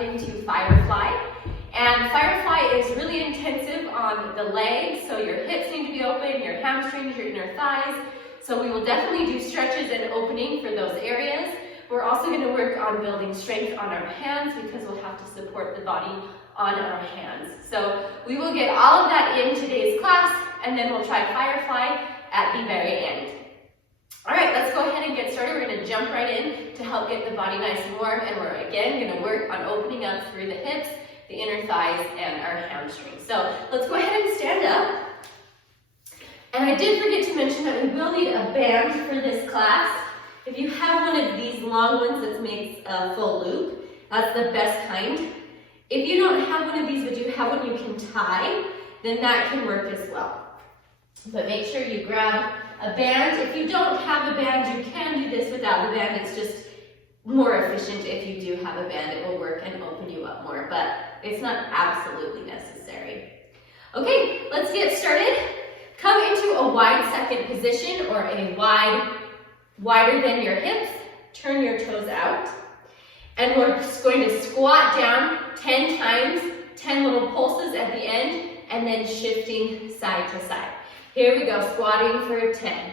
up into Firefly. And Firefly is really intensive on the legs, so your hips need to be open, your hamstrings, your inner thighs. So we will definitely do stretches and opening for those areas. We're also going to work on building strength on our hands because we'll have to support the body on our hands. So we will get all of that in today's class, and then we'll try Firefly at the very end. All right, let's go ahead and get started. We're going to jump right in to help get the body nice and warm, and we're again going to work on opening up through the hips, the inner thighs, and our hamstrings. So let's go ahead and stand up. And I did forget to mention that we will need a band for this class. If you have one of these long ones that makes a full loop, that's the best kind. If you don't have one of these, but you have one you can tie, then that can work as well. But make sure you grab a band. If you don't have a band, you can do this without the band. It's just more efficient if you do have a band. It will work and open you up more, but it's not absolutely necessary. Okay, let's get started. Come into a wide second position, or a wider than your hips. Turn your toes out. And we're just going to squat down 10 times, 10 little pulses at the end, and then shifting side to side. Here we go, squatting for 10,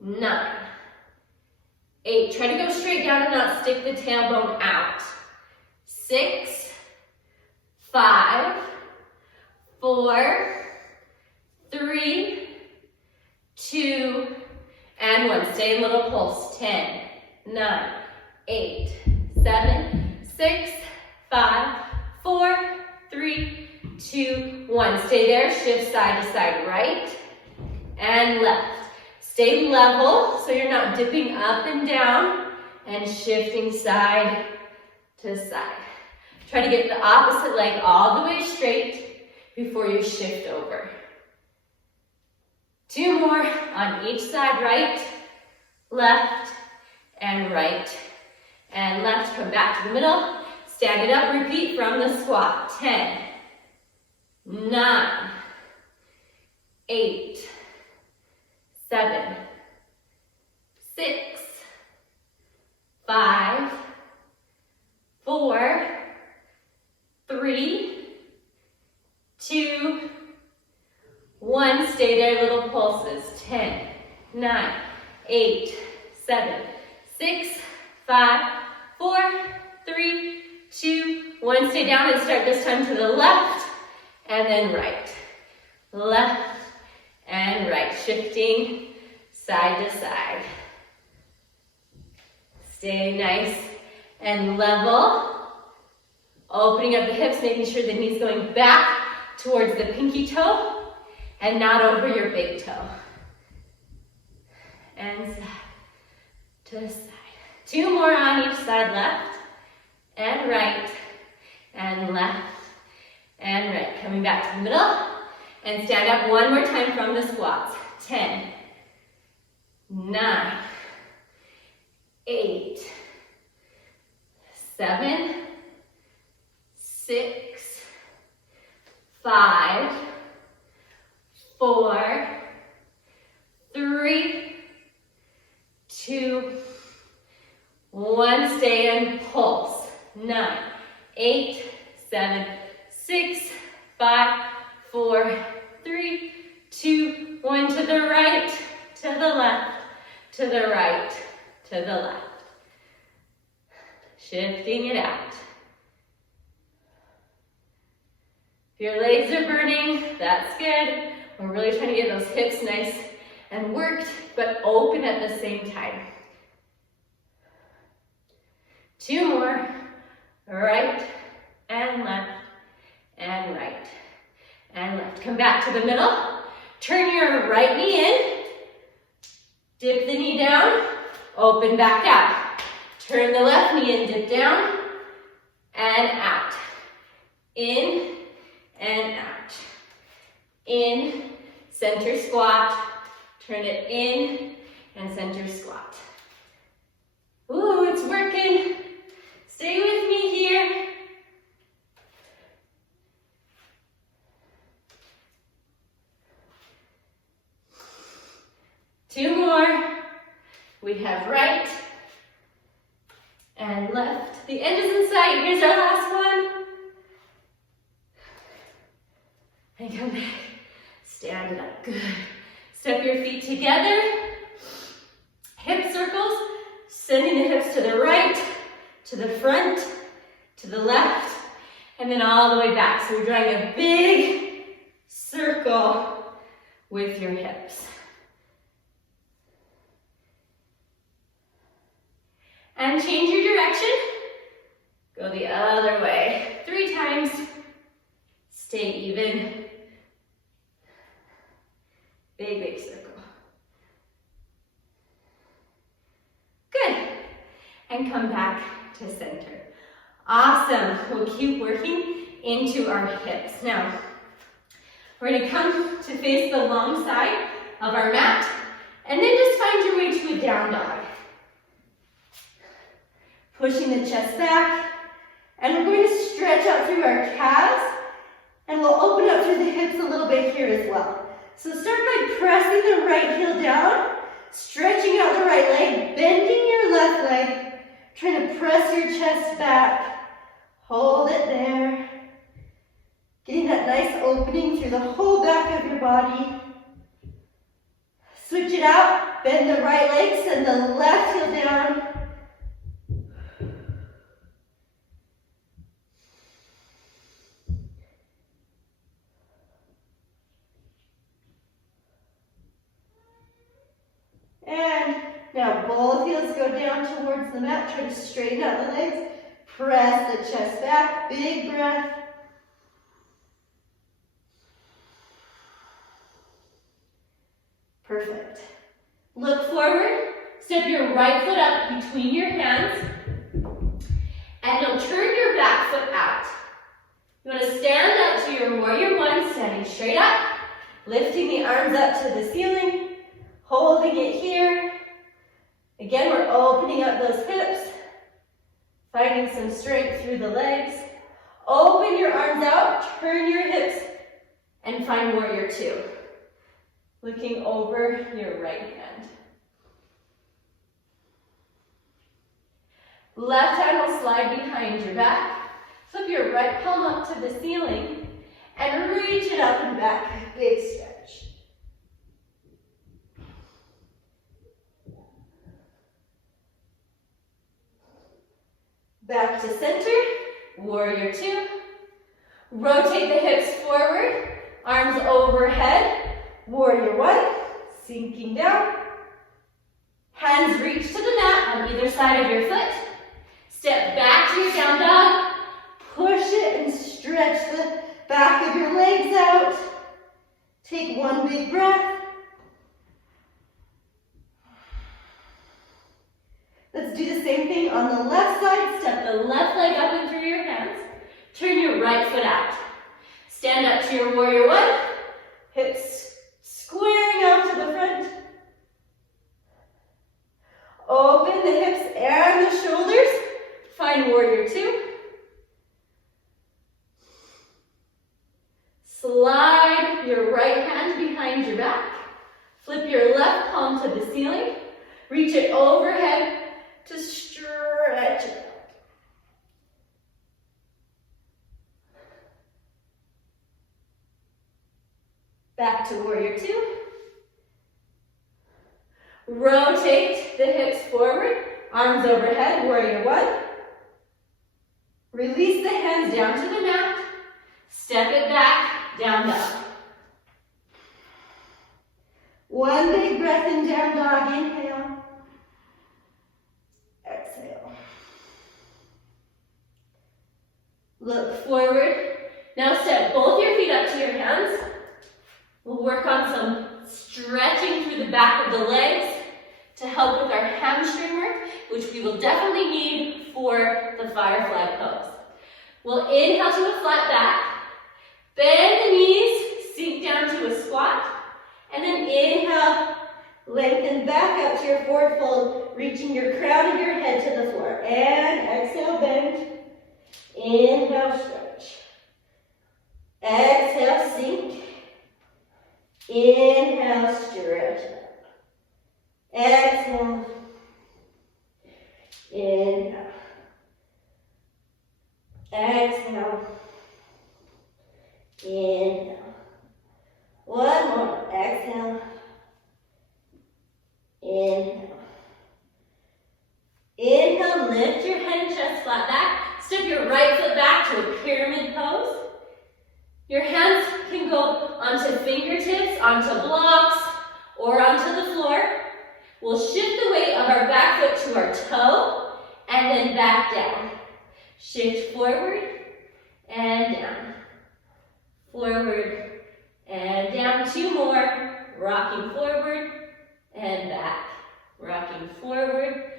9, 8. Try to go straight down and not stick the tailbone out. 6, 5, 4, 3, 2, and 1. Stay in little pulse. 10, 9, 8, 7, 6, 5, 4, 3, 2, 1. Stay there. Shift side to side, right and left. Stay level so you're not dipping up and down, and shifting side to side. Try to get the opposite leg all the way straight before you shift over. 2 more on each side, right, left, and right, and left. Come back to the middle. Stand it up, repeat from the squat. 10, 9, 8, 7, 6, 5, 4, 3, 2, 1. Stay there, little pulses. 10, 9, 8, 7, 6, 5, 4, 3, 2, 1. Stay down and start this time to the left and then right. Left and right. Shifting side to side. Stay nice and level. Opening up the hips, making sure the knee's going back towards the pinky toe and not over your big toe. And side to side. 2 more on each side, left and right, and left and right. Coming back to the middle, and stand up one more time from the squats. 10, 9, 8, 7, 6, 5, 4, 3, 2, 1. Stay and pulse. 9, 8, 7, 6, 5, 4, 3, 2, 1. To the right, to the left, to the right, to the left. Shifting it out. If your legs are burning, that's good. We're really trying to get those hips nice and worked, but open at the same time. 2 more. Right and left and right and left. Come back to the middle. Turn your right knee in. Dip the knee down. Open back out. Turn the left knee in. Dip down and out. In and out. In, center squat. Turn it in and center squat. Ooh, it's working. Stay with me here. Two more. We have right and left. The end is in sight. Here's our last one. And come back. Stand it up. Good. Step your feet together. Hip circles. Sending the hips to the right, to the front, to the left, and then all the way back. So you're drawing a big circle with your hips. And change your direction. Go the other way. 3 times. Stay even. Big, big circle. Good. And come back to center. Awesome. We'll keep working into our hips. Now, we're going to come to face the long side of our mat, and then just find your way to a down dog. Pushing the chest back, and we're going to stretch out through our calves, and we'll open up through the hips a little bit here as well. So start by pressing the right heel down, stretching out the right leg, bending your left leg, trying to press your chest back. Hold it there. Getting that nice opening through the whole back of your body. Switch it out, bend the right leg, send the left heel down. And now both heels go down towards the mat. Try to straighten out the legs. Press the chest back. Big breath. Perfect. Look forward. Step your right foot up between your hands. And you'll turn your back foot out. You want to stand up to your warrior one, standing straight up. Lifting the arms up to the ceiling. Holding it here. Again, we're opening up those hips. Finding some strength through the legs. Open your arms out, turn your hips, and find warrior two. Looking over your right hand. Left hand will slide behind your back. Flip your right palm up to the ceiling and reach it up and back. Big stretch. Back to center, warrior two. Rotate the hips forward, arms overhead, warrior one, sinking down. Hands reach to the mat on either side of your foot. Step back to your down dog. Push it and stretch the back of your legs out. Take one big breath. Let's do the same thing on the left side. Step the left leg up and through your hands. Turn your right foot out. Stand up to your warrior one. Hips squaring out to the front. Open the hips and the shoulders. Find warrior two. Slide your right hand behind your back. Flip your left palm to the ceiling. Reach it overhead to stretch it out. Back to warrior two. Rotate the hips forward, arms overhead, warrior one. Release the hands down to the mat. Step it back, down dog. One big breath in down dog, inhale. Exhale. Look forward. Now step both your feet up to your hands. We'll work on some stretching through the back of the legs to help with our hamstring work, which we will definitely need for the Firefly pose. We'll inhale to a flat back. Bend the knees, sink down to a squat. And then inhale, lengthen back up to your forward fold, reaching your crown of your head to the floor. And exhale, bend. Inhale, stretch. Exhale, sink. Inhale, stretch up. Exhale. Inhale. Exhale. Inhale. One more. Exhale. Inhale. Inhale, lift your head and chest flat back. Step your right foot back to a pyramid pose. Your hands can go onto fingertips, onto blocks, or onto the floor. We'll shift the weight of our back foot to our toe, and then back down. Shift forward and down. Forward and down. Two more. Rocking forward and back. Rocking forward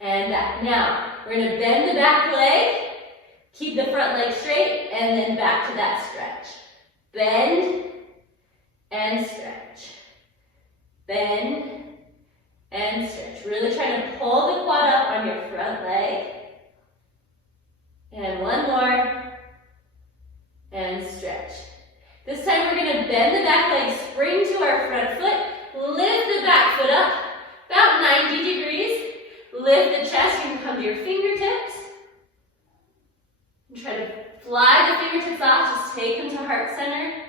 and back. Now, we're going to bend the back leg, keep the front leg straight, and then back to that stretch. Bend and stretch. Bend and stretch. Really try to pull the quad up on your front leg. And one more. And stretch. This time we're going to bend the back leg, spring to our front foot, lift the back foot up about 90 degrees. Lift the chest, you can come to your fingertips. And try to fly the fingertips off, just take them to heart center.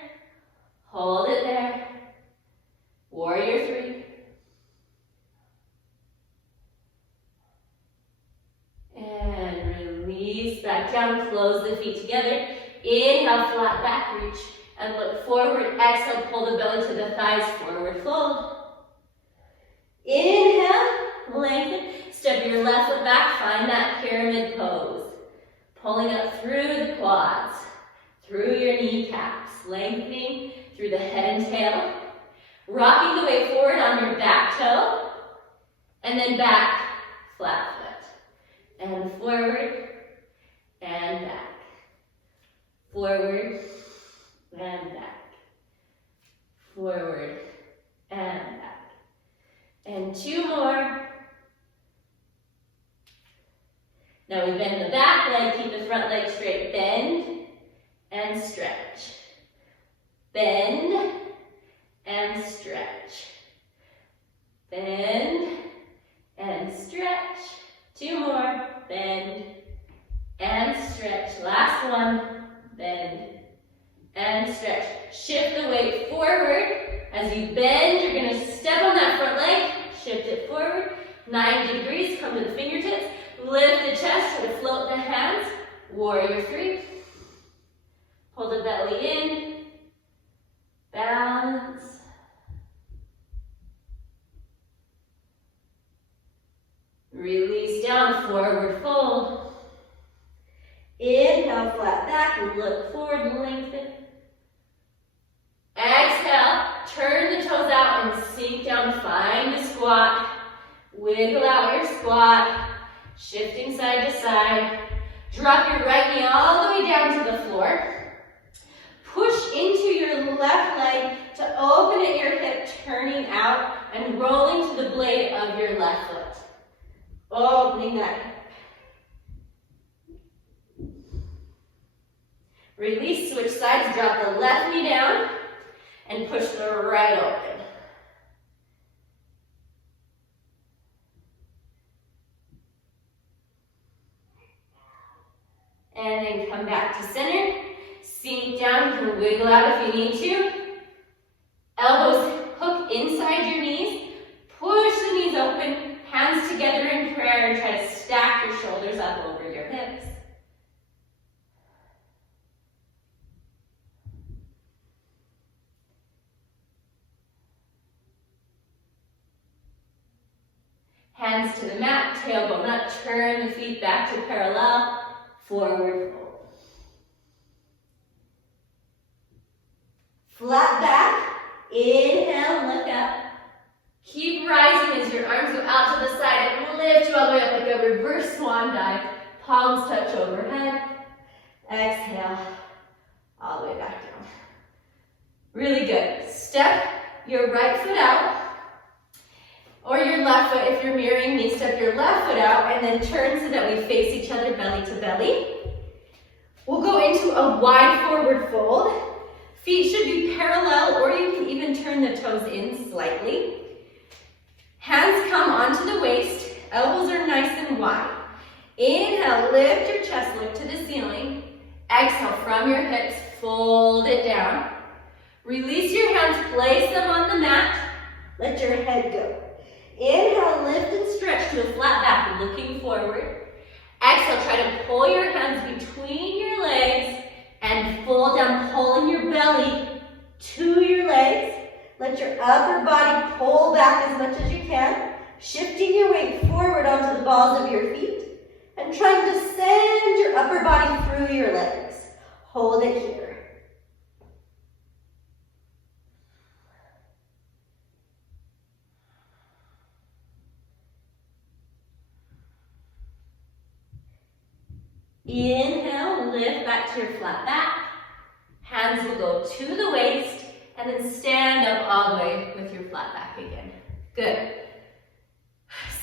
Hold it there. Warrior three. And release back down, close the feet together. Inhale, flat back reach. And look forward, exhale, pull the belly to the thighs, forward fold. Inhale, lengthen. Step your left foot back, find that pyramid pose. Pulling up through the quads, through your kneecaps, lengthening through the head and tail. Rocking the way forward on your back toe, and then back, flat foot. And forward, and back. Forward, and back. Forward, and back. And two more. Now we bend the back leg, keep the front leg straight. Bend and stretch. Bend and stretch. Bend and stretch. Two more. Bend and stretch. Last one. Bend and stretch. Shift the weight forward. As you bend, you're going to step on that front leg. Shift it forward. 90 degrees. Come to the fingertips. Lift the chest, try to float the hands. Warrior three. Pull the belly in. Balance. Release down, forward fold. Inhale, flat back, look forward, lengthen. Exhale, turn the toes out and sink down, find a squat. Wiggle out your squat. Shifting side to side. Drop your right knee all the way down to the floor. Push into your left leg to open at your hip, turning out and rolling to the blade of your left foot. Opening that hip. Release, switch sides, drop the left knee down and push the right open. And then come back to center. Sink down, you can wiggle out if you need to. Elbows hook inside your knees. Push the knees open, hands together in prayer, and try to stack your shoulders up over your hips. Hands to the mat, tailbone up, turn the feet back to parallel. Forward fold. Flat back. Inhale, lift up. Keep rising as your arms go out to the side and lift you all the way up like a reverse swan dive. Palms touch overhead. Exhale, all the way back down. Really good. Step your right foot out. Or your left foot, if you're mirroring me, step your left foot out and then turn so that we face each other belly to belly. We'll go into a wide forward fold. Feet should be parallel, or you can even turn the toes in slightly. Hands come onto the waist, elbows are nice and wide. Inhale, lift your chest, look to the ceiling. Exhale from your hips, fold it down. Release your hands, place them on the mat. Let your head go. Inhale, lift and stretch to a flat back, looking forward. Exhale, try to pull your hands between your legs and fold down, pulling your belly to your legs. Let your upper body pull back as much as you can, shifting your weight forward onto the balls of your feet and trying to send your upper body through your legs. Hold it here. Inhale, lift back to your flat back. Hands will go to the waist and then stand up all the way with your flat back again. Good.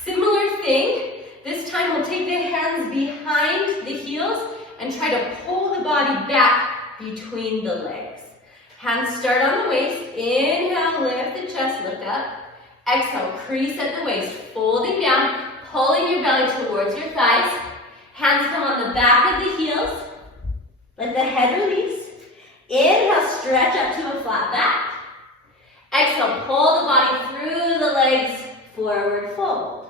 Similar thing. This time we'll take the hands behind the heels and try to pull the body back between the legs. Hands start on the waist. Inhale, lift the chest, look up. Exhale, crease at the waist, folding down, pulling your belly towards your thighs. Hands come on the back of the heels. Let the head release. Inhale, stretch up to a flat back. Exhale, pull the body through the legs, forward fold.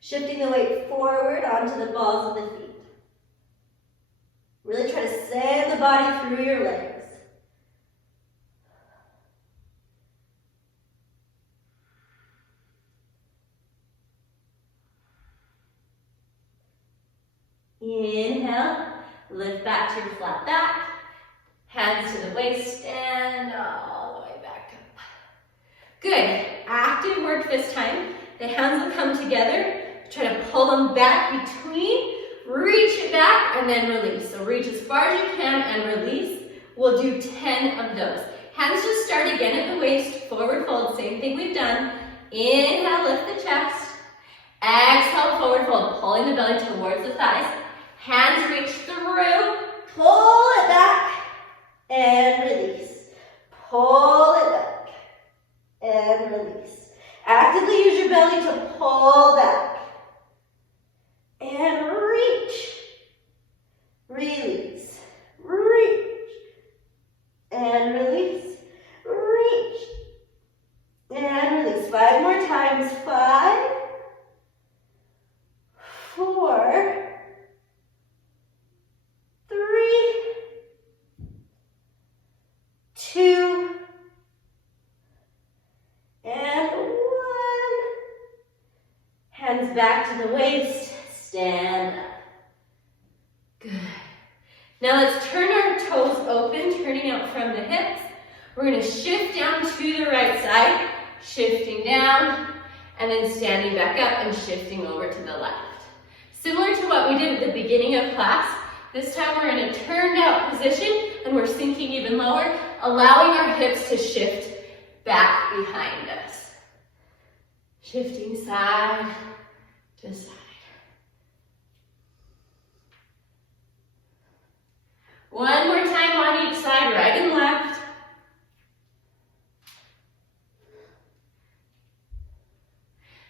Shifting the weight forward onto the balls of the feet. Really try to send the body through your legs. Inhale, lift back to your flat back. Hands to the waist and all the way back up. Good. Active work this time. The hands will come together. Try to pull them back between. Reach it back and then release. So reach as far as you can and release. We'll do 10 of those. Hands just start again at the waist. Forward fold. Same thing we've done. Inhale, lift the chest. Exhale, forward fold. Pulling the belly towards the thighs. Hands reach through. Pull it back. And release. Pull it back and release. Actively use your belly to pull back and reach. Release. Reach and release. Reach and release. 5 more times. 5, 4, 3, 2, and 1. Hands back to the waist, stand up. Good. Now let's turn our toes open, turning out from the hips. We're going to shift down to the right side, shifting down, and then standing back up and shifting over to the left. Similar to what we did at the beginning of class, this time we're in a turned out position and we're sinking even lower, allowing our hips to shift back behind us. Shifting side to side. One more time on each side, right and left.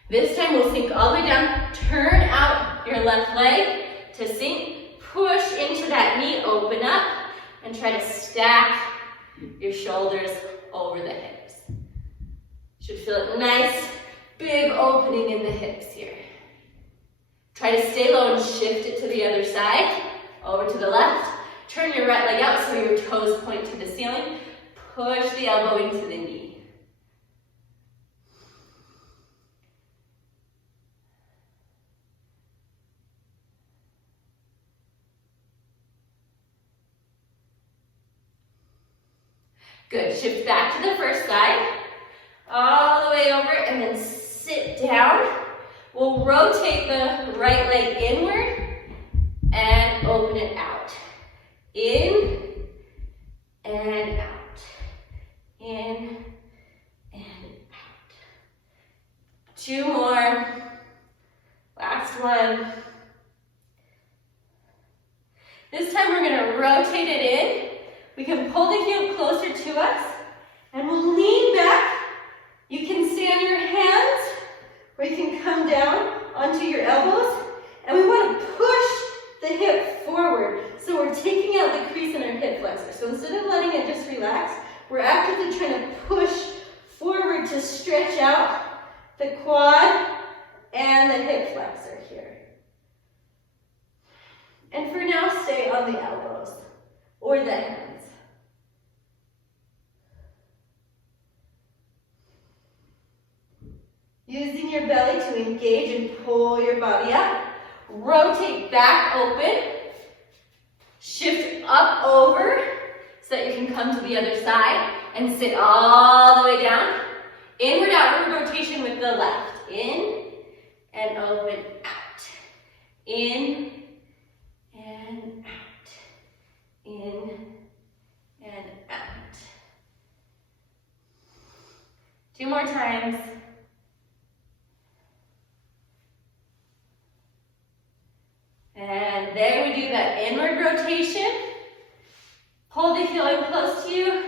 This time we'll sink all the way down. Turn out your left leg to sink. Push into that knee, open up, and try to stack your shoulders over the hips. Should feel a nice, big opening in the hips here. Try to stay low and shift it to the other side, over to the left. Turn your right leg out so your toes point to the ceiling. Push the elbow into the knee. Good, shift back to the first side, all the way over, and then sit down. We'll rotate the right leg inward and open it out. In and out. In and out. 2 more. Last one. This time we're going to rotate it in. We can pull the heel closer to us, and we'll lean back. You can stay on your hands, or you can come down onto your elbows, and we want to push the hip forward. So we're taking out flexor. So instead of letting it just relax, we're actively trying to push forward to stretch out the quad and the hip flexor here. And for now, stay on the elbows or the hands. Using your belly to engage and pull your body up. Rotate back open. Shift up over so that you can come to the other side and sit all the way down. Inward, outward rotation with the left. In and open, out. In and out. In and out. 2 more times. And there we do that inward rotation. Hold the heel in close to you.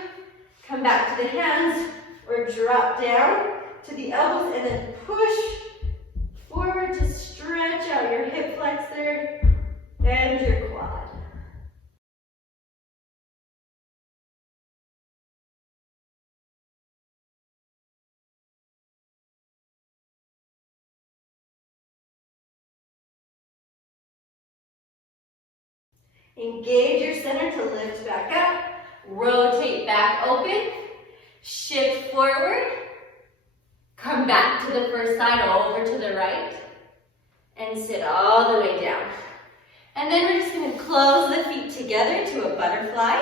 Come back to the hands or drop down to the elbows and then push forward to stretch out your hip flexor and your quad. Engage your center to lift back up. Rotate back open. Shift forward. Come back to the first side, over to the right. And sit all the way down. And then we're just going to close the feet together to a butterfly.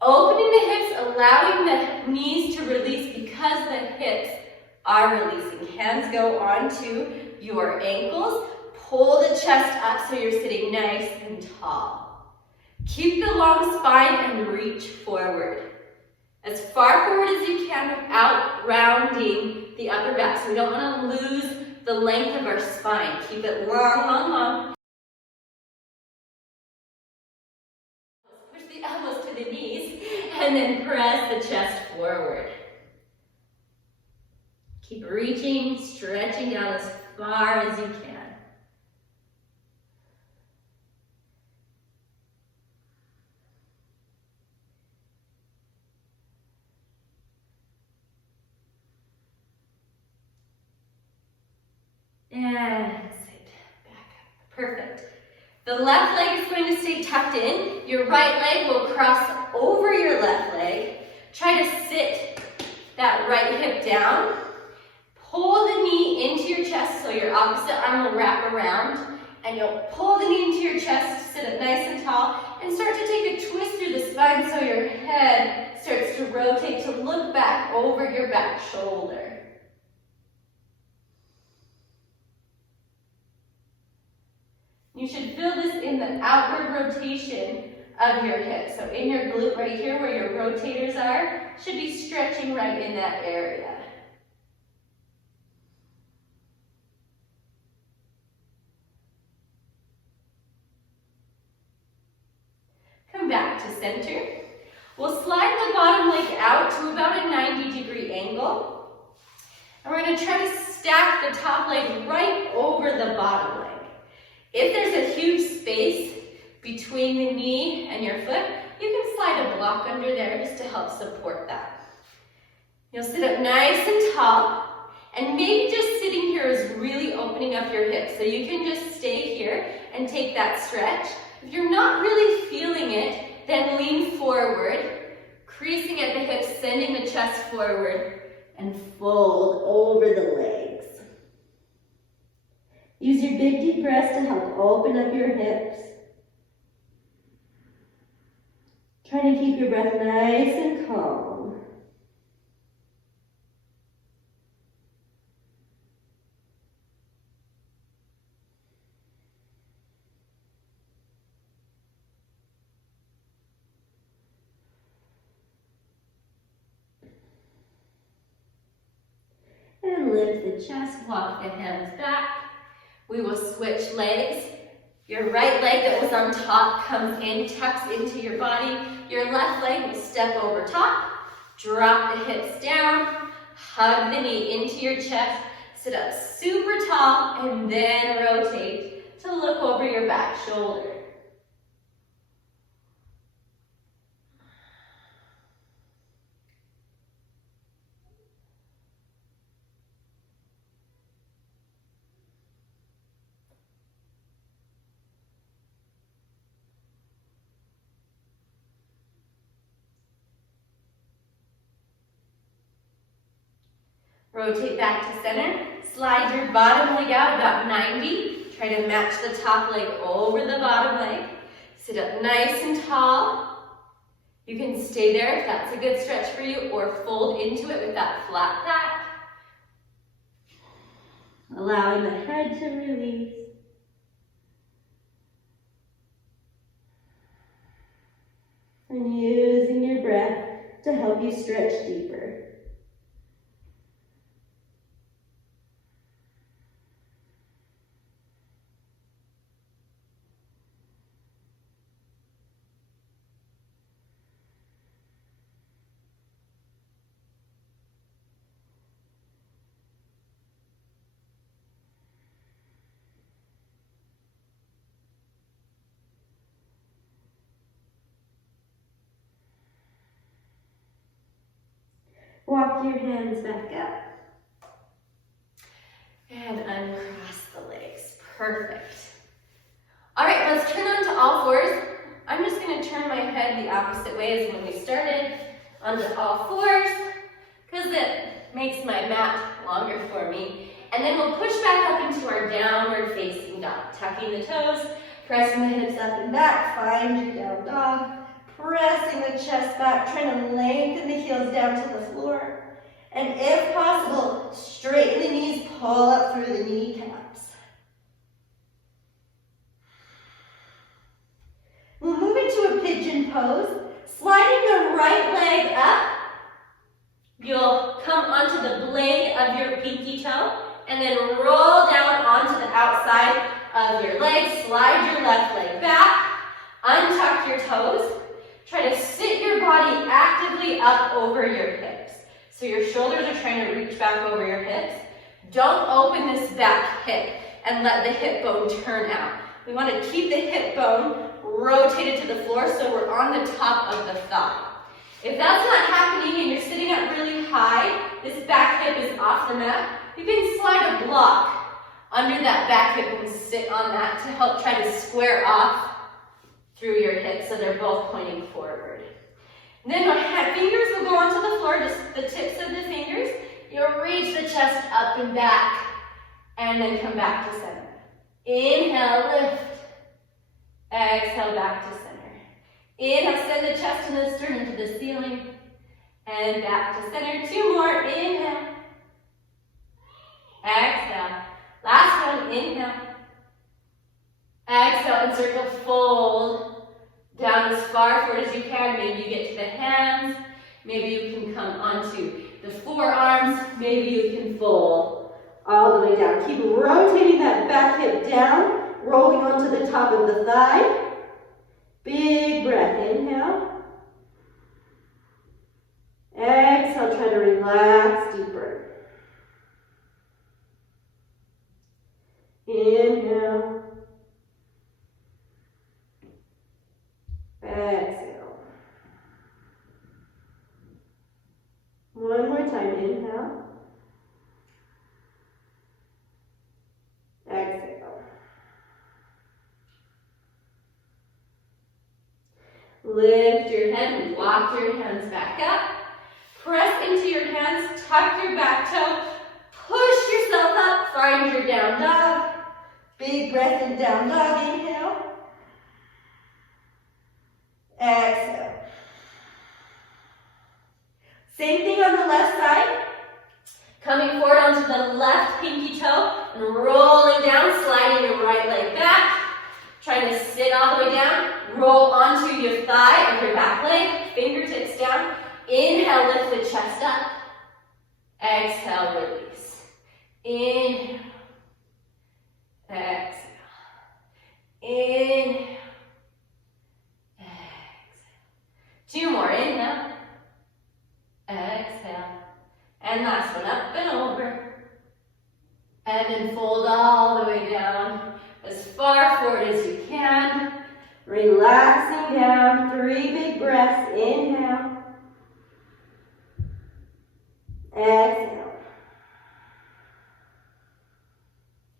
Opening the hips, allowing the knees to release because the hips are releasing. Hands go onto your ankles. Pull the chest up so you're sitting nice and tall. Keep the long spine and reach forward. As far forward as you can without rounding the upper back. So we don't want to lose the length of our spine. Keep it long, long, long. Push the elbows to the knees and then press the chest forward. Keep reaching, stretching down as far as you can. And sit back up. Perfect. The left leg is going to stay tucked in. Your right leg will cross over your left leg. Try to sit that right hip down. Pull the knee into your chest so your opposite arm will wrap around. And you'll pull the knee into your chest, sit up nice and tall, and start to take a twist through the spine so your head starts to rotate to look back over your back shoulder. You should feel this in the outward rotation of your hips. So in your glute right here where your rotators are, should be stretching right in that area. Come back to center. We'll slide the bottom leg out to about a 90-degree angle. And we're going to try to stack the top leg right over the bottom leg. If there's a huge space between the knee and your foot, you can slide a block under there just to help support that. You'll sit up nice and tall, and maybe just sitting here is really opening up your hips. So you can just stay here and take that stretch. If you're not really feeling it, then lean forward, creasing at the hips, sending the chest forward, and fold over the legs. Use your big deep breaths to help open up your hips. Try to keep your breath nice and calm. And lift the chest, walk the hands back. We will switch legs. Your right leg that was on top comes in, tucks into your body. Your left leg will step over top, drop the hips down, hug the knee into your chest, sit up super tall, and then rotate to look over your back shoulder. Rotate back to center. Slide your bottom leg out about 90. Try to match the top leg over the bottom leg. Sit up nice and tall. You can stay there if that's a good stretch for you, or fold into it with that flat back. Allowing the head to release. And using your breath to help you stretch deeper. Walk your hands back up. And uncross the legs. Perfect. All right, let's turn on to all fours. I'm just going to turn my head the opposite way as when we started, onto all fours, because it makes my mat longer for me. And then we'll push back up into our downward facing dog, tucking the toes, pressing the hips up and back, find your down dog. Pressing the chest back, trying to lengthen the heels down to the floor. And if possible, straighten the knees, pull up through the kneecaps. We'll move into a pigeon pose. Sliding the right leg up. You'll come onto the blade of your pinky toe and then roll down onto the outside of your leg. Slide your left leg back. Untuck your toes. Try to sit your body actively up over your hips. So your shoulders are trying to reach back over your hips. Don't open this back hip and let the hip bone turn out. We want to keep the hip bone rotated to the floor so we're on the top of the thigh. If that's not happening and you're sitting up really high, this back hip is off the mat, you can slide a block under that back hip and sit on that to help try to square off through your hips so they're both pointing forward. And then my fingers will go onto the floor, just the tips of the fingers. You'll reach the chest up and back, and then come back to center. Inhale, lift. Exhale, back to center. Inhale, send the chest and the sternum to the ceiling, and back to center. Two more, inhale. Exhale. Last one, inhale. Exhale and circle, fold down as far forward as you can. Maybe you get to the hands. Maybe you can come onto the forearms. Maybe you can fold all the way down. Keep rotating that back hip down, rolling onto the top of the thigh. Big breath, inhale. Exhale, try to relax deeper. Inhale. Exhale. One more time, inhale. Exhale. Lift your head and walk your hands back up. Press into your hands, tuck your back toe, push yourself up, find your down dog. Big breath in down dog, inhale. Exhale. Same thing on the left side. Coming forward onto the left pinky toe and rolling down, sliding your right leg back. Trying to sit all the way down. Roll onto your thigh of your back leg, fingertips down. Inhale, lift the chest up. Exhale, release. Inhale. Exhale. Inhale. Two more, inhale, exhale, and last one, up and over, and then fold all the way down, as far forward as you can, relaxing down, 3 big breaths, inhale, exhale,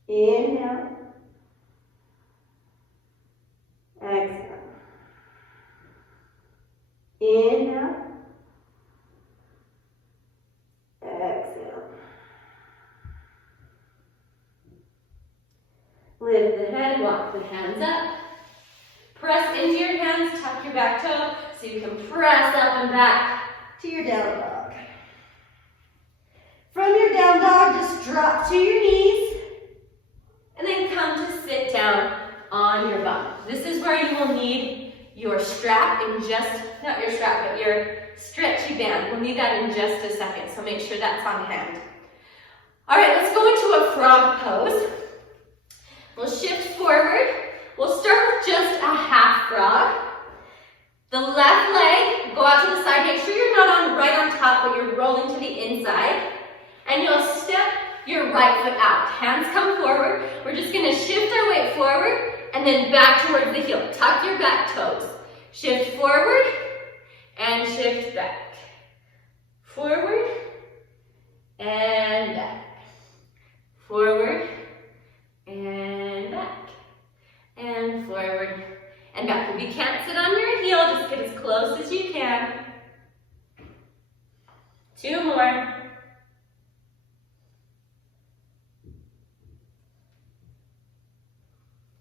inhale, exhale. Inhale, exhale. and walk the hands up. Press into your hands, tuck your back toe, so you can press up and back to your down dog. From your down dog, just drop to your knees, and then come to sit down on your bum. This is where you will need your strap in just, not your strap, but your stretchy band. We'll need that in just a second, so make sure that's on hand. All right, let's go into a frog pose. We'll shift forward. We'll start with just a half frog. The left leg, go out to the side. Make sure you're not right on top, but you're rolling to the inside. And you'll step your right foot out. Hands come forward. We're just gonna shift our weight forward and then back towards the heel. Tuck your back toes. Shift forward and shift back. Forward and back. Forward and back. And forward and back. If you can't sit on your heel, just get as close as you can. 2 more.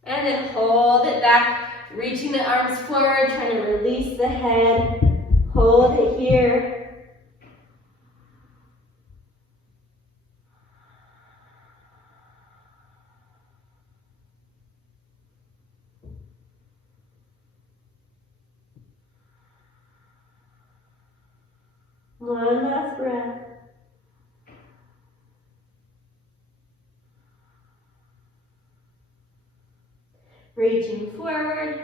And then hold it back, reaching the arms forward, trying to release the head. Hold it here. One last breath. Reaching forward,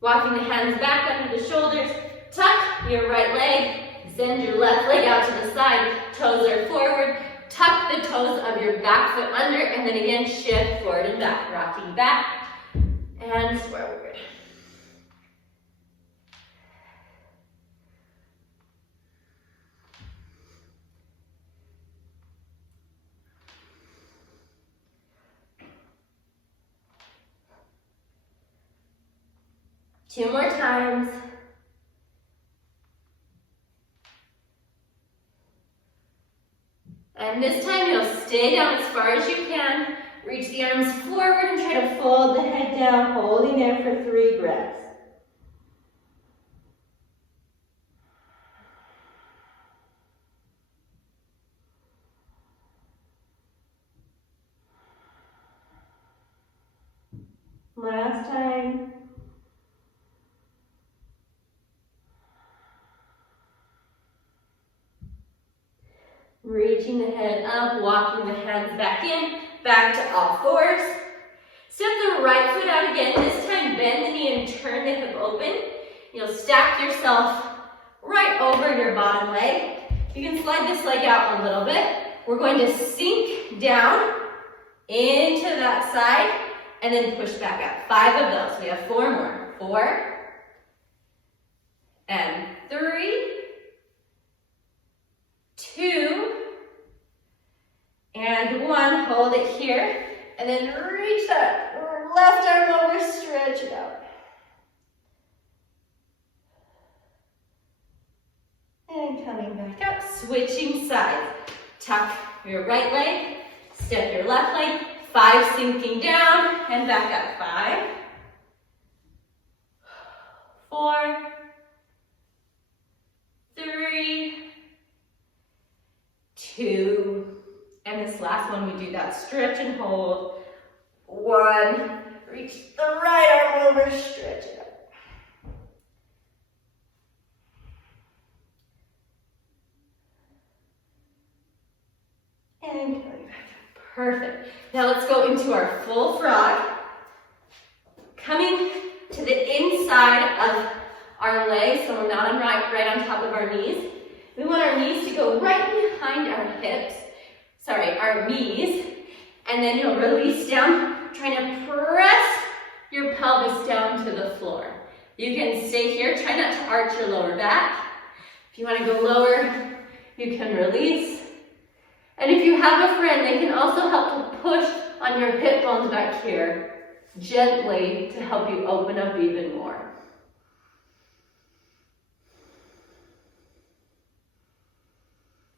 walking the hands back under the shoulders, tuck your right leg, send your left leg out to the side, toes are forward, tuck the toes of your back foot under, and then again shift forward and back, rocking back and forward. Two more times. And this time you'll stay down as far as you can. Reach the arms forward and try to fold the head down, holding there for 3 breaths. Last time. Reaching the head up, walking the hands back in, back to all fours. Step the right foot out again. This time bend the knee and turn the hip open. You'll stack yourself right over your bottom leg. You can slide this leg out a little bit. We're going to sink down into that side and then push back up. 5 of those. We have 4 more. 4 and 3, 2, and 1. Hold it here, and then reach that left arm over, stretch it out. And coming back up, switching sides. Tuck your right leg, step your left leg, 5 sinking down, and back up. 5, 4, 3, 2, and this last one we do that stretch and hold. 1, reach the right arm over, stretch it up. And coming back up. Perfect. Now let's go into our full frog. Coming to the inside of our legs, so we're not right on top of our knees. We want our knees to go right behind our hips, our knees, and then you'll release down, trying to press your pelvis down to the floor. You can stay here, try not to arch your lower back. If you want to go lower, you can release. And if you have a friend, they can also help to push on your hip bones back here, gently to help you open up even more.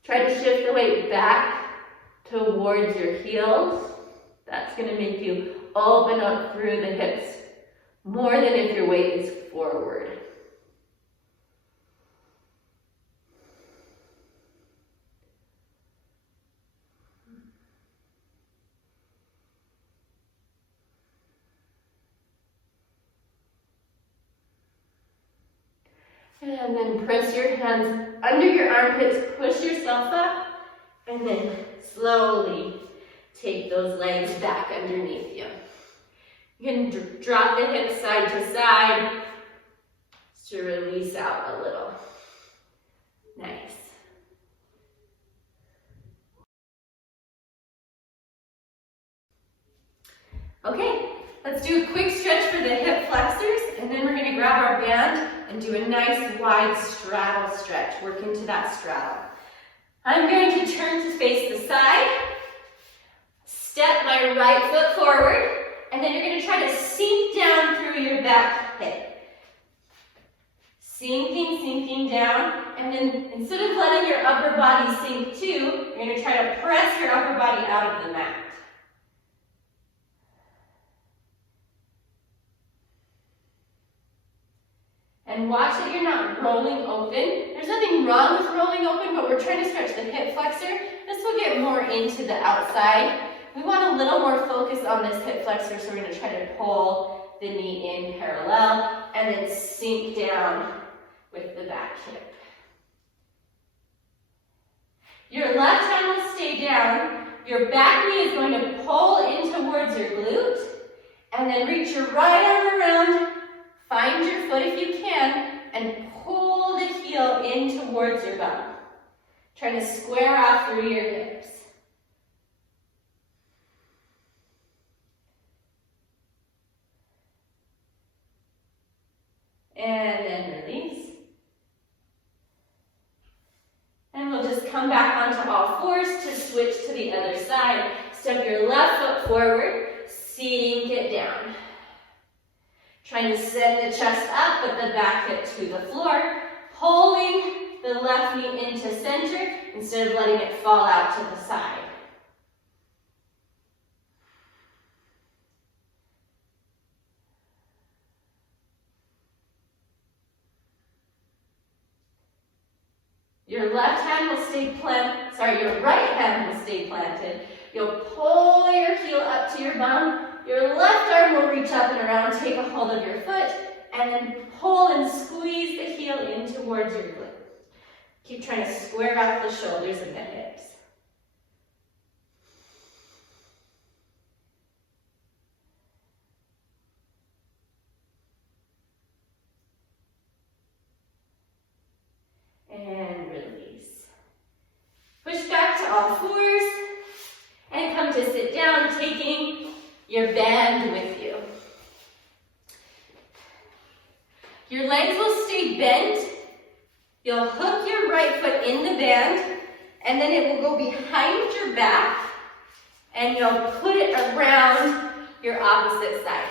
Try to shift the weight back towards your heels. That's going to make you open up through the hips, more than if your weight is forward. And then press your hands under your armpits, push yourself up, and then slowly take those legs back underneath you. You can drop the hips side to side to release out a little. Nice. Okay, let's do a quick stretch for the hip flexors, and then we're gonna grab our band and do a nice wide straddle stretch. Work into that straddle. I'm going to turn to face the side, step my right foot forward, and then you're going to try to sink down through your back hip. Sinking down, and then instead of letting your upper body sink too, you're going to try to press your upper body out of the mat. And watch that you're not rolling open. There's nothing wrong with rolling open, but we're trying to stretch the hip flexor. This will get more into the outside. We want a little more focus on this hip flexor, so we're going to try to pull the knee in parallel and then sink down with the back hip. Your left hand will stay down. Your back knee is going to pull in towards your glute, and then reach your right arm around. Find your foot if you can, and pull the heel in towards your bum. Trying to square off through your hips. And then release. And we'll just come back onto all fours to switch to the other side. Step your left foot forward, sink it down. Trying to send the chest up with the back hip to the floor, pulling the left knee into center instead of letting it fall out to the side. Your left hand will stay planted, your right hand will stay planted. You'll pull your heel up to your bum. Your left arm will reach up and around, take a hold of your foot, and then pull and squeeze the heel in towards your glute. Keep trying to square off the shoulders and the hips. And release. Push back to all fours, and come to sit down, taking your band with you. Your legs will stay bent. You'll hook your right foot in the band, and then it will go behind your back, and you'll put it around your opposite side,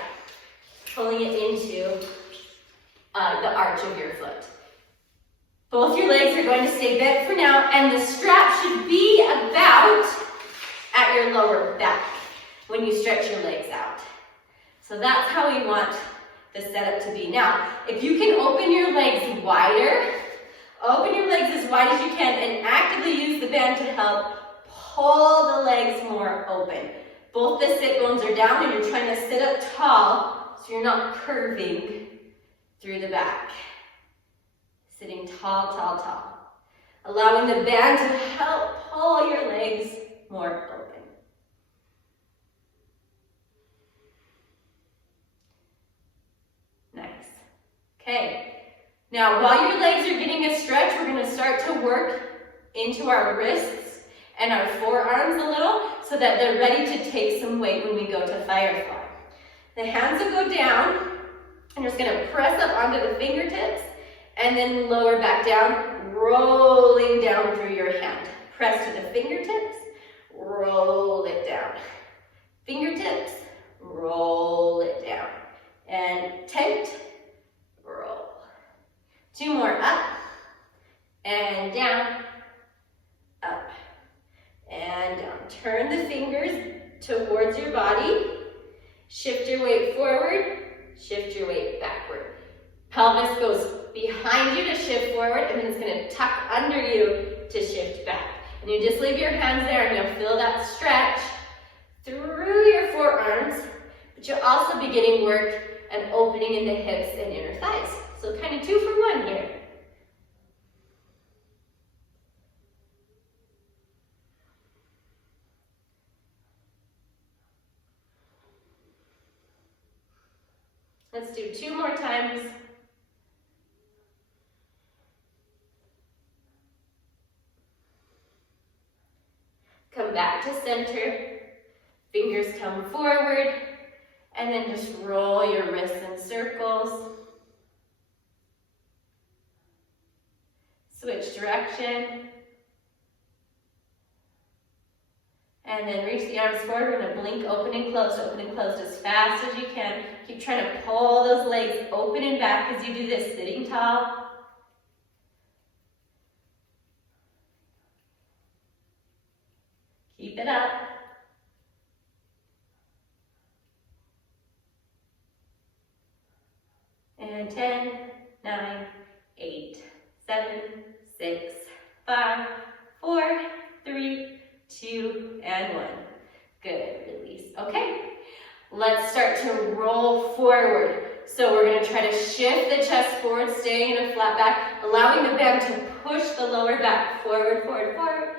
pulling it into the arch of your foot. Both your legs are going to stay bent for now, and the strap should be about at your lower back when you stretch your legs out. So that's how we want the setup to be. Now, if you can open your legs wider, open your legs as wide as you can and actively use the band to help pull the legs more open. Both the sit bones are down and you're trying to sit up tall so you're not curving through the back. Sitting tall, tall, tall. Allowing the band to help pull your legs more open. Nice. Okay. Now, while your legs are getting a stretch, we're going to start to work into our wrists and our forearms a little so that they're ready to take some weight when we go to Firefly. The hands will go down, and you're just going to press up onto the fingertips and then lower back down, rolling down through your hand. Press to the fingertips, roll it down. Fingertips, roll it down. And tight, roll. Two more, up and down, up and down. Turn the fingers towards your body. forward, shift your weight backward. Pelvis goes behind you to shift forward, and then it's going to tuck under you to shift back. And you just leave your hands there, and you'll feel that stretch through your forearms, but you'll also be getting work and opening in the hips and inner thighs. So kind of 2 for 1 here. Let's do 2 more times. Come back to center. Fingers come forward. And then just roll your wrists in circles. Switch direction. And then reach the arms forward. We're going to blink open and close as fast as you can. Keep trying to pull those legs open and back as you do this, sitting tall. Keep it up. And 10, 9, 8, 7, 6, 5, 4, 3, 2, and 1. Good, release. Okay, let's start to roll forward. So we're going to try to shift the chest forward, staying in a flat back, allowing the band to push the lower back forward, forward, forward,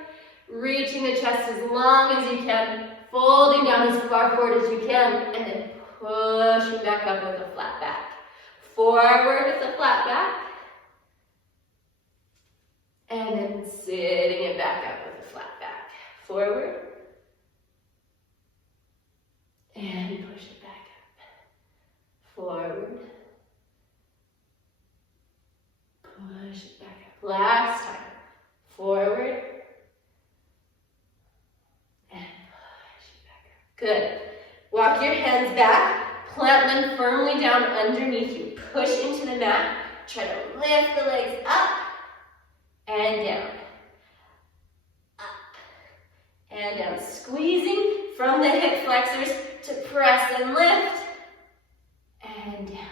reaching the chest as long as you can, folding down as far forward as you can, and then pushing back up with a flat back. Forward with a flat back, and then sitting it back up with a flat back. Forward, and push it back up. Forward, push it back up. Last time. Forward, and push it back up. Good. Walk your hands back, plant them firmly down underneath you. Push into the mat. Try to lift the legs up and down. Up and down. Squeezing from the hip flexors to press and lift and down.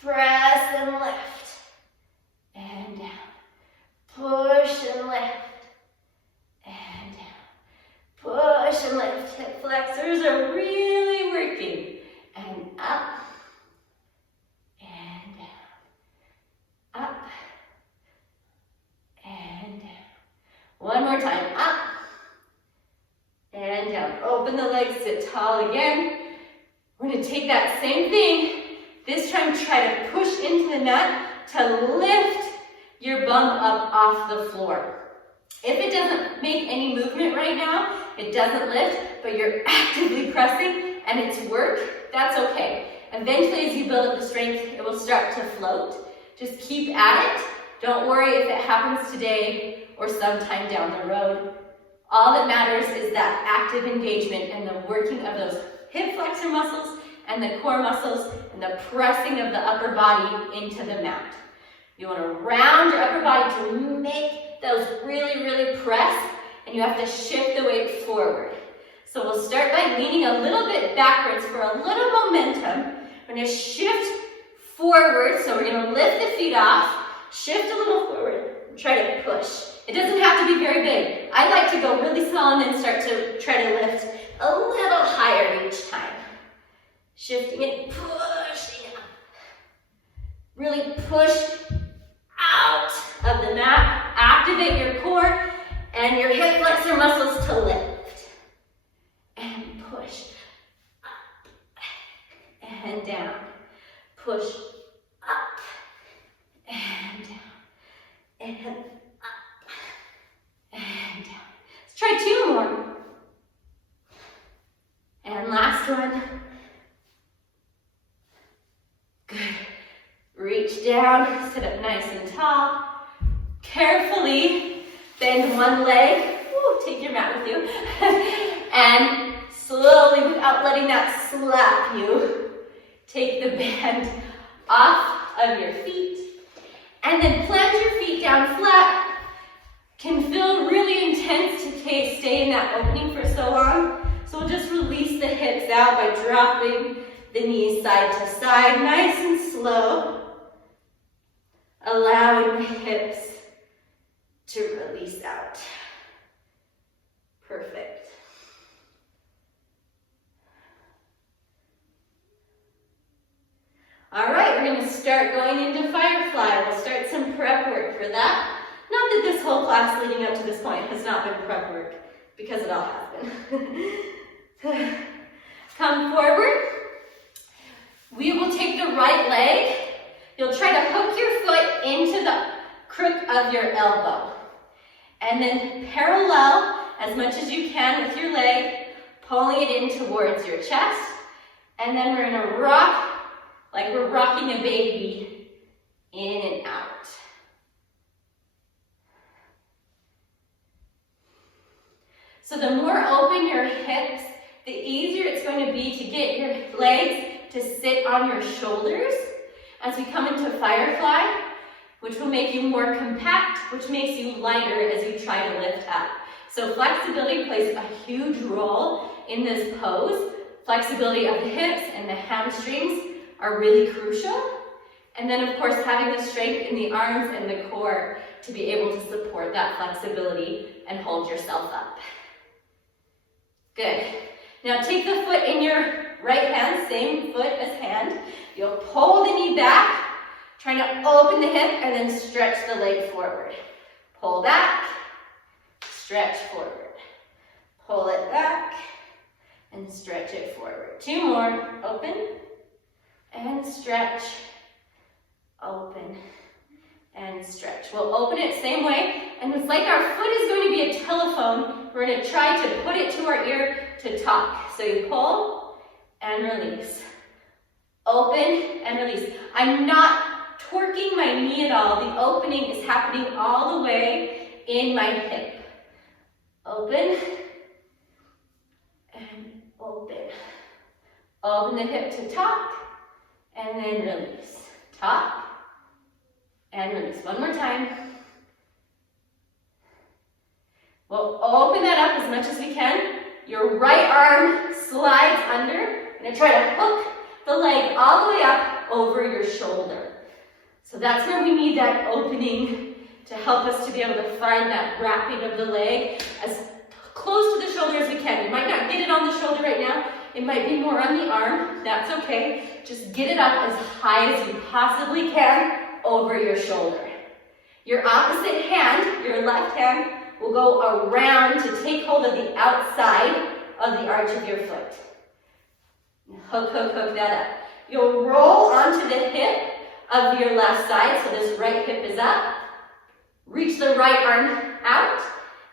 Press and lift and down. Push and lift and down. Push and lift. Hip flexors are really working. And up. Up and down. One more time. Up and down. Open the legs, sit tall again. We're going to take that same thing. This time try to push into the mat to lift your bum up off the floor. If it doesn't make any movement right now, it doesn't lift, but you're actively pressing and it's work, that's okay. Eventually as you build up the strength, it will start to float. Just keep at it. Don't worry if it happens today or sometime down the road. All that matters is that active engagement and the working of those hip flexor muscles and the core muscles and the pressing of the upper body into the mat. You want to round your upper body to make those really, really press, and you have to shift the weight forward. So we'll start by leaning a little bit backwards for a little momentum. We're going to shift forward, so we're going to lift the feet off, shift a little forward, and try to push. It doesn't have to be very big. I like to go really small and then start to try to lift a little higher each time. Shifting and pushing up. Really push out of the mat. Activate your core and your hip flexor muscles to lift. And push up and down. Push up and down, and up and down. Let's try 2 more. And last one. Good. Reach down, sit up nice and tall. Carefully bend one leg. Ooh, take your mat with you. And slowly, without letting that slap you, take the band off of your feet, and then plant your feet down flat. Can feel really intense to stay in that opening for so long. So we'll just release the hips out by dropping the knees side to side, nice and slow. Allowing the hips to release out. Perfect. All right, we're going to start going into Firefly. We'll start some prep work for that. Not that this whole class leading up to this point has not been prep work, because it all has been. Come forward. We will take the right leg. You'll try to hook your foot into the crook of your elbow. And then parallel as much as you can with your leg, pulling it in towards your chest. And then we're going to rock like we're rocking a baby, in and out. So the more open your hips, the easier it's going to be to get your legs to sit on your shoulders as we come into Firefly, which will make you more compact, which makes you lighter as you try to lift up. So flexibility plays a huge role in this pose. Flexibility of the hips and the hamstrings are really crucial. And then of course having the strength in the arms and the core to be able to support that flexibility and hold yourself up. Good. Now take the foot in your right hand, same foot as hand. You'll pull the knee back, trying to open the hip and then stretch the leg forward. Pull back, stretch forward. Pull it back and stretch it forward. Two more. Open and stretch. Open and stretch. We'll open it same way, and it's like our foot is going to be a telephone. We're going to try to put it to our ear to talk. So you pull and release. Open and release. I'm not torquing my knee at all. The opening is happening all the way in my hip. Open and open. Open the hip to talk and then release. Talk and release. One more time. We'll open that up as much as we can. Your right arm slides under. You're going to try to hook the leg all the way up over your shoulder. So that's where we need that opening to help us to be able to find that wrapping of the leg as close to the shoulder as we can. You might not get it on the shoulder right now. It might be more on the arm. That's okay. Just get it up as high as you possibly can over your shoulder. Your opposite hand, your left hand, will go around to take hold of the outside of the arch of your foot. Hook, hook, hook that up. You'll roll onto the hip of your left side, so this right hip is up. Reach the right arm out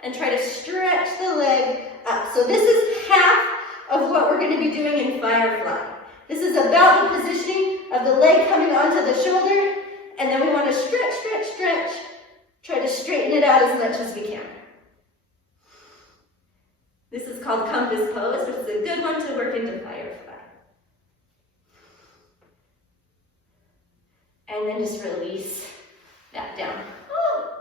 and try to stretch the leg up. So this is half of what we're going to be doing in Firefly. This is about the positioning of the leg coming onto the shoulder, and then we want to stretch, stretch, stretch. Try to straighten it out as much as we can. This is called compass pose, which is a good one to work into Firefly. And then just release that down. Oh,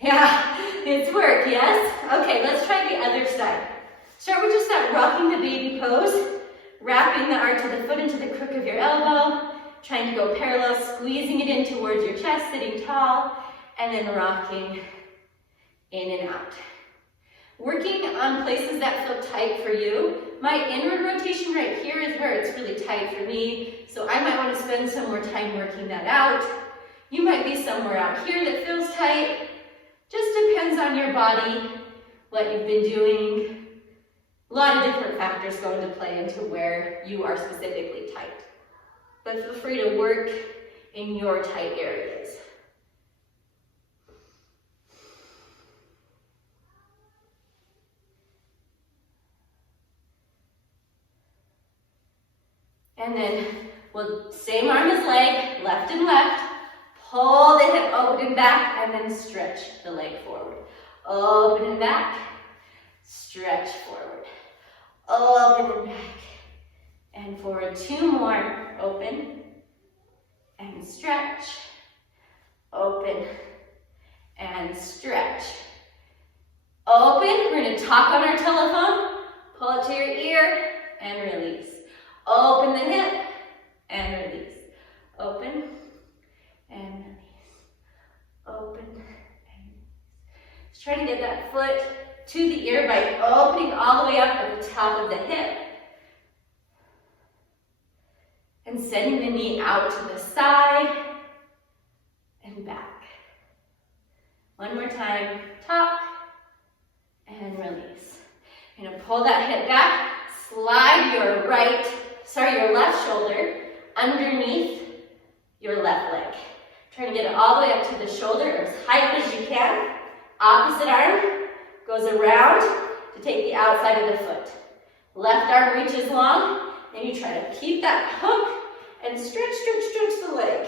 yeah, it's work, yes? Okay, let's try the other side. Start with just that rocking the baby pose, wrapping the arch of the foot into the crook of your elbow, trying to go parallel, squeezing it in towards your chest, sitting tall, and then rocking in and out. Working on places that feel tight for you. My inward rotation right here is where it's really tight for me, so I might want to spend some more time working that out. You might be somewhere out here that feels tight. Just depends on your body, what you've been doing. A lot of different factors go into play into where you are specifically tight. But feel free to work in your tight areas. And then we'll same arm as leg, left and left. Pull the hip open and back, and then stretch the leg forward. Open and back, stretch forward. Open and back, and forward. Two more. Open and stretch. Open and stretch. Open. We're going to talk on our telephone. Pull it to your ear and release. Open the hip Just try to get that foot to the ear by opening all the way up at the top of the hip. And sending the knee out to the side and back. One more time, top and release. You're gonna pull that hip back, slide your left shoulder underneath your left leg. Trying to get it all the way up to the shoulder as high as you can. Opposite arm goes around to take the outside of the foot. Left arm reaches long, and you try to keep that hook and stretch the leg.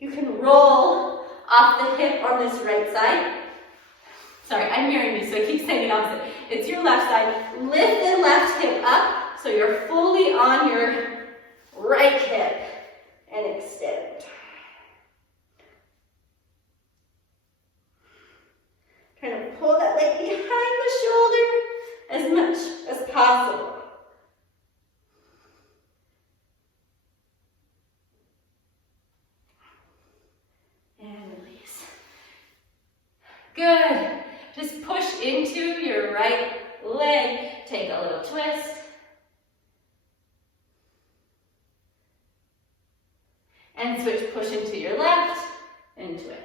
You can roll off the hip on this right side. Sorry, I'm mirroring you, so I keep saying the opposite. It's your left side. Lift the left hip up so you're fully on your right hip and extend. Trying to pull that leg behind the shoulder as much as possible. And release. Good. Just push into your right leg. Take a little twist. And switch, push into your left and twist.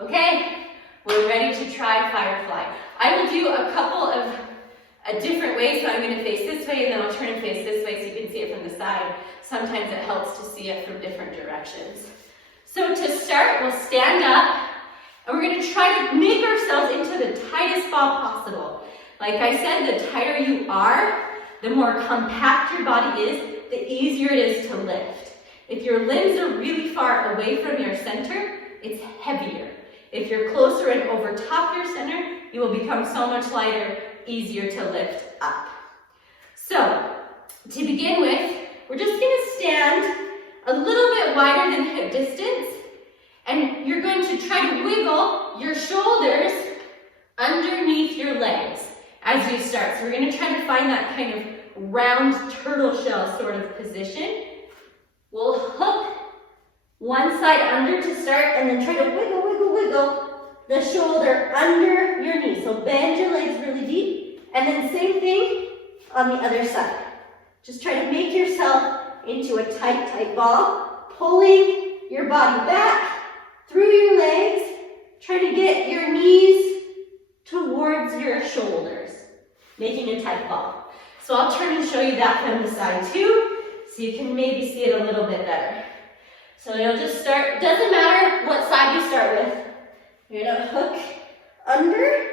Okay, we're ready to try Firefly. I will do a couple of different ways, so I'm going to face this way and then I'll turn and face this way so you can see it from the side. Sometimes it helps to see it from different directions. So to start, we'll stand up and we're going to try to make ourselves into the tightest ball possible. Like I said, the tighter you are, the more compact your body is, the easier it is to lift. If your limbs are really far away from your center, it's heavier. If you're closer and over top your center, you will become so much lighter, easier to lift up. So, to begin with, we're just going to stand a little bit wider than hip distance, and you're going to try to wiggle your shoulders underneath your legs as you start. So we're going to try to find that kind of round turtle shell sort of position. We'll hook one side under to start and then try to wiggle the shoulder under your knee. So bend your legs really deep and then same thing on the other side. Just try to make yourself into a tight ball, pulling your body back through your legs. Try to get your knees towards your shoulders, making a tight ball. So I'll turn and show you that from the side too, so you can maybe see it a little bit better. So you'll just start, doesn't matter what side you start with. You're gonna hook under,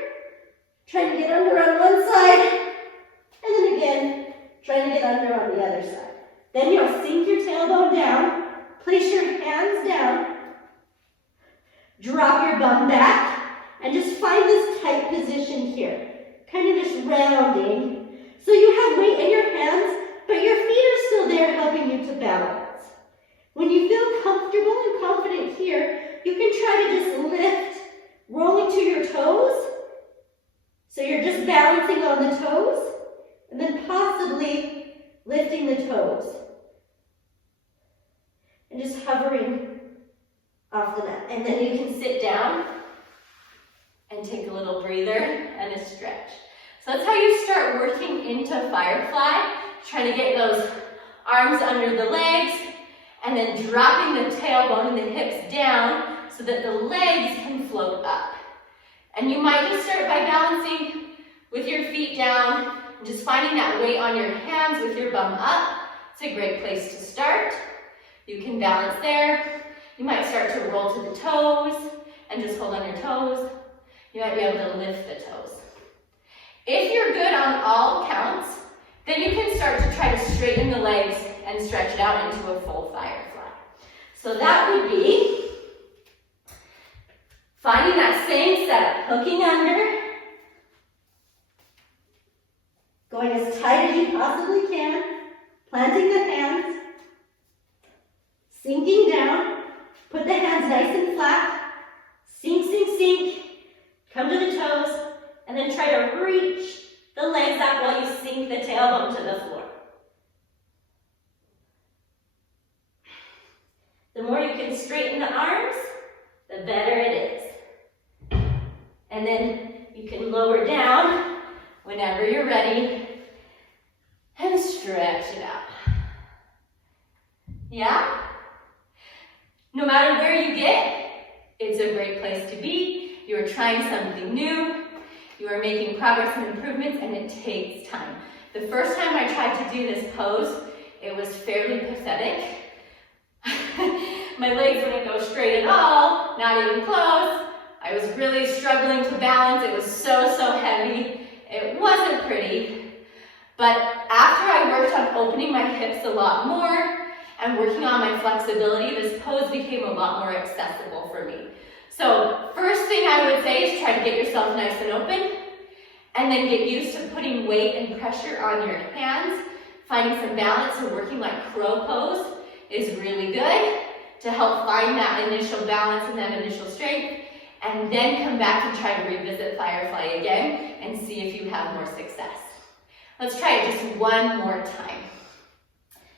trying to get under on one side, and then again, trying to get under on the other side. Then you'll sink your tailbone down, place your hands down, drop your bum back, and just find this tight position here. Kind of just rounding. So you have weight in your hands, but your feet are still there helping you to balance. When you feel comfortable and confident here, you can try to just lift, rolling to your toes. So you're just balancing on the toes, and then possibly lifting the toes. And just hovering off the mat. And then you can sit down and take a little breather and a stretch. So that's how you start working into Firefly. Trying to get those arms under the legs and then dropping the tailbone and the hips down so that the legs can float up. And you might just start by balancing with your feet down and just finding that weight on your hands with your bum up. It's a great place to start. You can balance there. You might start to roll to the toes and just hold on your toes. You might be able to lift the toes. If you're good on all counts, then you can start to try to straighten the legs and stretch it out into a full Firefly. So that would be finding that same setup, hooking under, going as tight as you possibly can, planting the hands, sinking down, put the hands nice and flat, sink, come to the toes, and then try to reach the legs up while you sink the tailbone to the floor. The more you can straighten the arms, the the better it is. And then you can lower down whenever you're ready and stretch it out. Yeah? No matter where you get, it's a great place to be. You are trying something new. You are making progress and improvements, and it takes time. The first time I tried to do this pose, it was fairly pathetic. My legs wouldn't go straight at all, not even close. I was really struggling to balance. It was so heavy. It wasn't pretty. But after I worked on opening my hips a lot more and working on my flexibility, this pose became a lot more accessible for me. So first thing I would say is try to get yourself nice and open, and then get used to putting weight and pressure on your hands. Finding some balance and working like crow pose is really good to help find that initial balance and that initial strength, and then come back and try to revisit Firefly again and see if you have more success. Let's try it just one more time.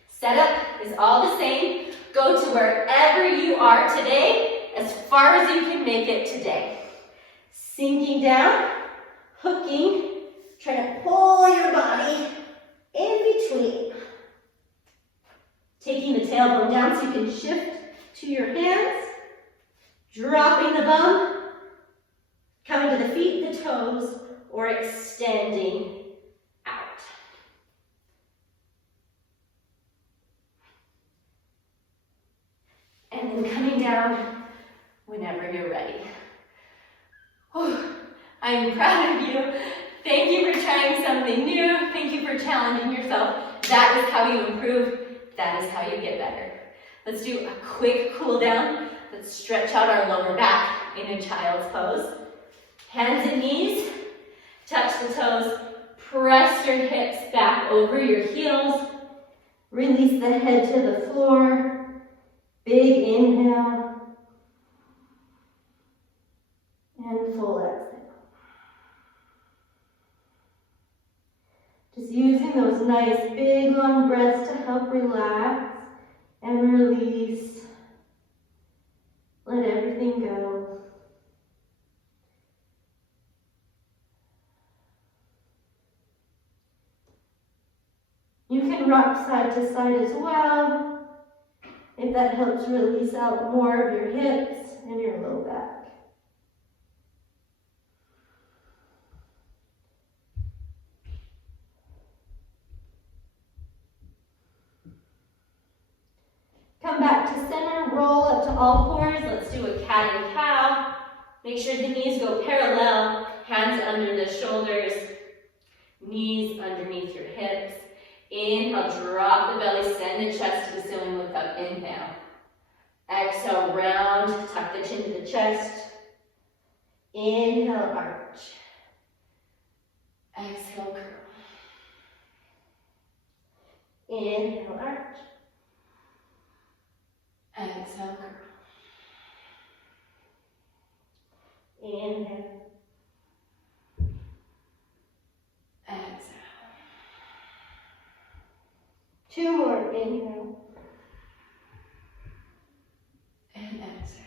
Setup is all the same. Go to wherever you are today, as far as you can make it today. Sinking down, hooking, try to pull your body in between. Taking the tailbone down so you can shift to your hands. Dropping the bum, coming to the feet, the toes, or extending out. And then coming down whenever you're ready. Whew. I'm proud of you. Thank you for trying something new. Thank you for challenging yourself. That is how you improve. That is how you get better. Let's do a quick cool down. Let's stretch out our lower back in a child's pose. Hands and knees, touch the toes, press your hips back over your heels. Release the head to the floor. Big inhale. And full exhale. Just using those nice big long breaths to help relax and release. Let everything go. You can rock side to side as well, if that helps release out more of your hips and your low back. Come back to center, roll up to all fours. Let's do a cat and cow. Make sure the knees go parallel, hands under the shoulders, knees underneath your hips. Inhale, drop the belly, send the chest to the ceiling, look up, inhale. Exhale, round, tuck the chin to the chest. Inhale, arch. Exhale, curl. Inhale, arch. Exhale, curl. Inhale. Exhale. Two more. Inhale. And exhale.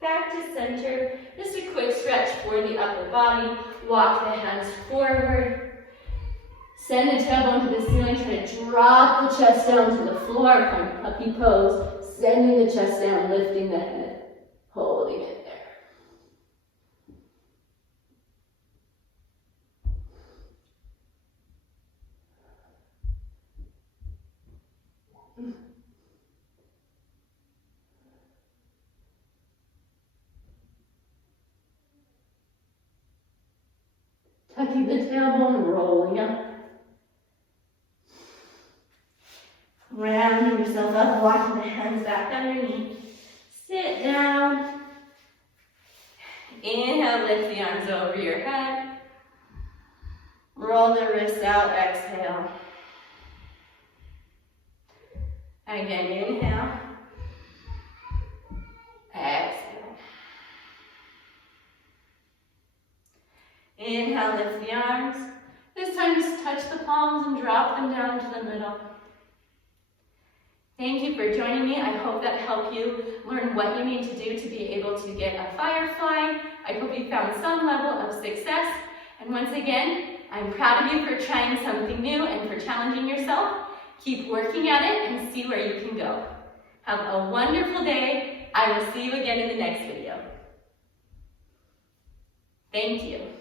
Back to center. Just a quick stretch for the upper body. Walk the hands forward. Send the tailbone to the ceiling. Try to drop the chest down to the floor. Find puppy pose. Sending the chest down, lifting the head. Holding it there. Tucking the tailbone, rolling up. Rounding yourself up, walking the hands back underneath. Sit down. Inhale, lift the arms over your head. Roll the wrists out, exhale. Again, inhale. Exhale. Inhale, lift the arms. This time just touch the palms and drop them down to the middle. Thank you for joining me. I hope that helped you learn what you need to do to be able to get a Firefly. I hope you found some level of success. And once again, I'm proud of you for trying something new and for challenging yourself. Keep working at it and see where you can go. Have a wonderful day. I will see you again in the next video. Thank you.